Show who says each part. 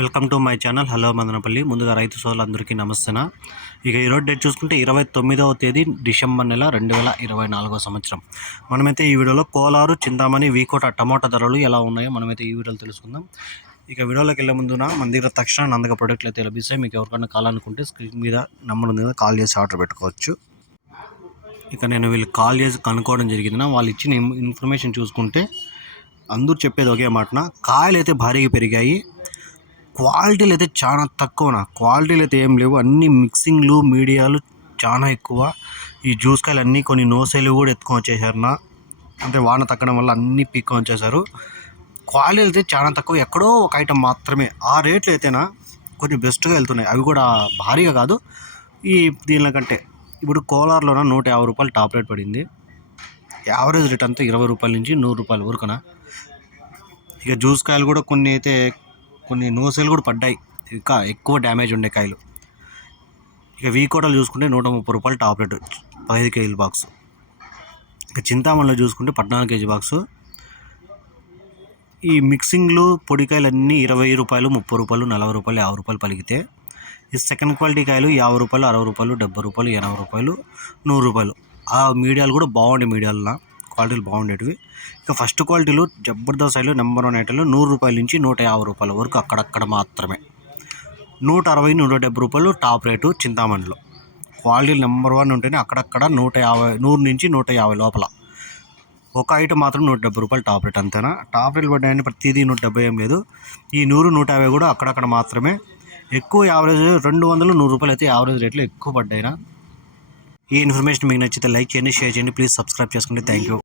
Speaker 1: Welcome to my channel. Hello Madanapalle. ముందుగా రైతు సోదరులందరికీ నమస్తేనా. ఇక ఈరోజు డేట్ చూసుకుంటే ఇరవై తొమ్మిదవ తేదీ డిసెంబర్ నెల రెండు వేల ఇరవై నాలుగో సంవత్సరం. మనమైతే ఈ వీడియోలో కోలారు చింతామణి వీకోట టమాటా ధరలు ఎలా ఉన్నాయో మనమైతే ఈ వీడియోలో తెలుసుకుందాం. ఇక వీడియోలోకి వెళ్ళే ముందున మన దగ్గర తక్షణ నందక ప్రొడక్ట్లు అయితే లభిస్తాయి. మీకు ఎవరికైనా కావాలనుకుంటే స్క్రీన్ మీద నెంబర్ ఉంది కాల్ చేసి ఆర్డర్ పెట్టుకోవచ్చు. ఇక నేను వీళ్ళు కాల్ చేసి కనుక్కోవడం జరిగింది వాళ్ళు ఇచ్చిన ఇన్ఫర్మేషన్ చూసుకుంటే అందరూ చెప్పేది ఒకే మాటన. కాయలు అయితే భారీగా పెరిగాయి. క్వాలిటీలు అయితే చాలా తక్కువనా క్వాలిటీలు అయితే ఏం లేవు. అన్ని మిక్సింగ్లు మీడియాలు చాలా ఎక్కువ. ఈ జ్యూస్ కాయలు అన్నీ కొన్ని నోసేలు కూడా ఎత్తుకొని వచ్చేసారు నా. అంటే వాన తగ్గడం వల్ల అన్నీ పీక్కొని వచ్చేసారు. క్వాలిటీ అయితే చాలా తక్కువ. ఎక్కడో ఒక ఐటెం మాత్రమే. ఆ రేట్లు అయితేనా కొన్ని బెస్ట్గా వెళ్తున్నాయి. అవి కూడా భారీగా కాదు. ఈ దీనిలో కంటే ఇప్పుడు కోలార్లోన నూట యాభై రూపాయలు టాప్ రేట్ పడింది. యావరేజ్ రేట్ అంతా ఇరవై రూపాయల నుంచి నూరు రూపాయల వరకునా ఇక జ్యూస్ కాయలు కూడా కొన్ని అయితే కొన్ని నూసెలు కూడా పడ్డాయి. ఇంకా ఎక్కువ డ్యామేజ్ ఉండే కాయలు. ఇక వీకోటలు చూసుకుంటే నూట ముప్పై రూపాయలు టాప్ రేట్. పదహైదు కేజీల బాక్స్. ఇక చింతామణిలో చూసుకుంటే పద్నాలుగు కేజీ బాక్సు. ఈ మిక్సింగ్లు పొడికాయలు అన్నీ ఇరవై రూపాయలు ముప్పై రూపాయలు నలభై రూపాయలు యాభై రూపాయలు పలికితే ఈ సెకండ్ క్వాలిటీ కాయలు యాభై రూపాయలు అరవై రూపాయలు డెబ్బై రూపాయలు ఎనభై రూపాయలు నూరు రూపాయలు. ఆ మీడియాలు కూడా బాగుండే మీడియాల క్వాలిటీలు బాగుండేటివి. ఇక ఫస్ట్ క్వాలిటీలు జబర్దస్త్ సైడ్లో నెంబర్ వన్ ఐటెంలు నూరు రూపాయల నుంచి నూట యాభై రూపాయల వరకు అక్కడక్కడ మాత్రమే. నూట అరవై నూట డెబ్బై రూపాయలు టాప్ రేటు చింతామణిలో. క్వాలిటీలు నెంబర్ వన్ ఉంటేనే అక్కడక్కడ నూట యాభై నూరు నుంచి నూట యాభై లోపల. ఒక ఐటమ్ మాత్రం నూట డెబ్బై రూపాయలు టాప్ రేట్ అంతేనా? టాప్ రేట్ పడ్డాయని ప్రతిదీ నూట డెబ్బై ఏం లేదు. ఈ నూరు నూట యాభై కూడా అక్కడక్కడ మాత్రమే. ఎక్కువ యావరేజ్ రెండు వందలు నూరు రూపాయలు అయితే యావరేజ్ రేట్లు ఎక్కువ పడ్డాయినా. ఈ ఇన్ఫర్మేషన్ మీకు నచ్చితే లైక్ చేయండి షేర్ చేయండి. ప్లీజ్ సబ్స్క్రైబ్ చేసుకోండి. Thank you.